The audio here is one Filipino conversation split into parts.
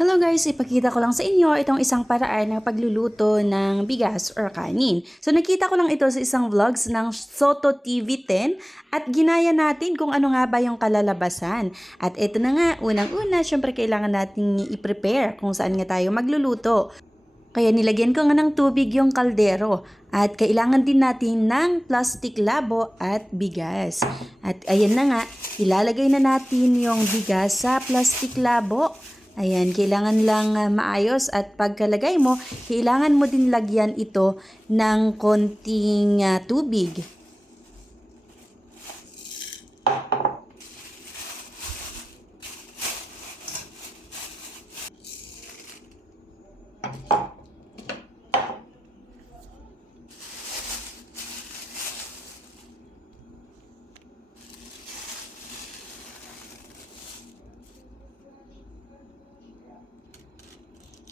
Hello guys, ipakita ko lang sa inyo itong isang paraan ng pagluluto ng bigas or kanin. So nakita ko lang ito sa isang vlogs ng Soto TV10 at ginaya natin kung ano nga ba yung kalalabasan. At ito na nga, unang-una, syempre kailangan nating i-prepare kung saan nga tayo magluluto. Kaya nilagyan ko nga ng tubig yung kaldero at kailangan din natin ng plastic labo at bigas. At ayan na nga, ilalagay na natin yung bigas sa plastic labo. Ayan, kailangan lang maayos at pagkalagay mo, kailangan mo din lagyan ito ng konting tubig.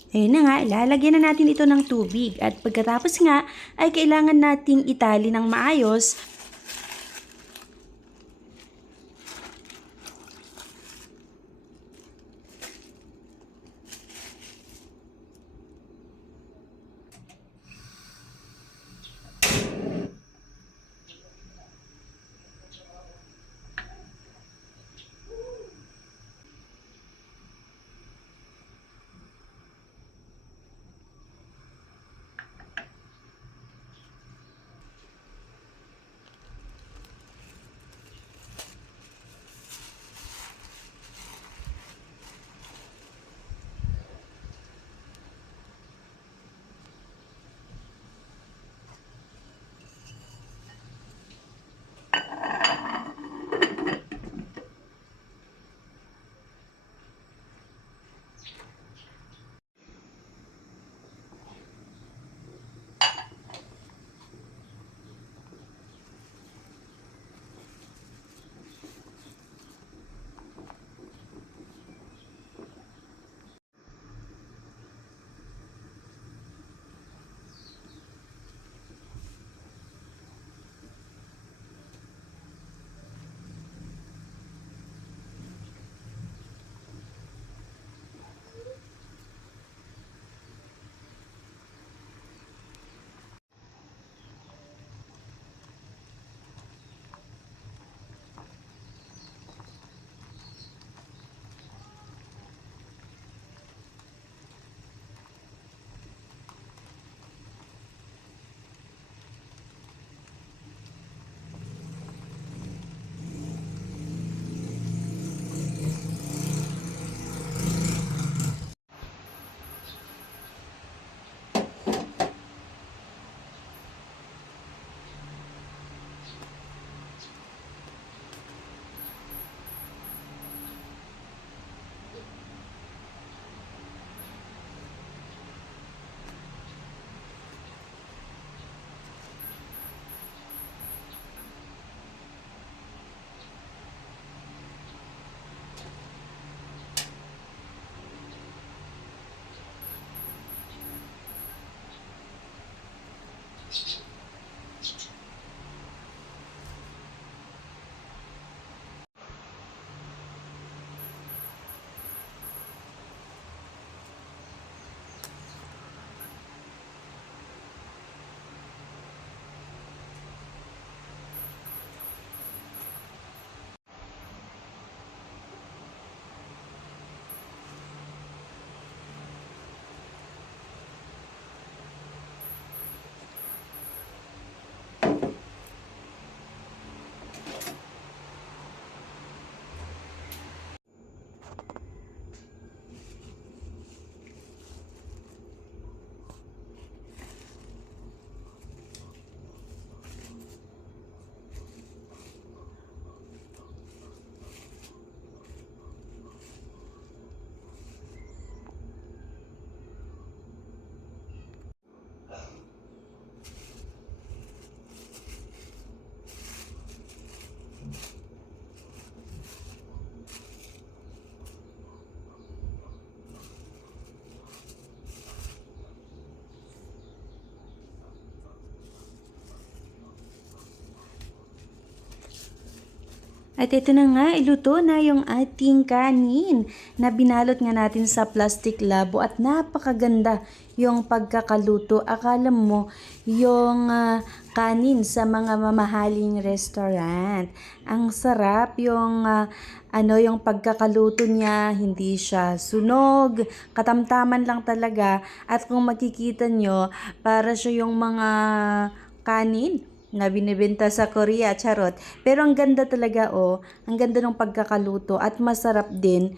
Ayun na nga, ilalagyan na natin ito ng tubig at pagkatapos nga ay kailangan nating itali ng maayos. At ito na nga, iluto na yung ating kanin na binalot nga natin sa plastic labo at napakaganda yung pagkakaluto. Akala mo yung kanin sa mga mamahaling restaurant. Ang sarap yung yung pagkakaluto niya, hindi siya sunog, katamtaman lang talaga. At kung makikita nyo, para siya yung mga kanin na binibenta sa Korea, charot. Pero ang ganda talaga ang ganda ng pagkakaluto at masarap din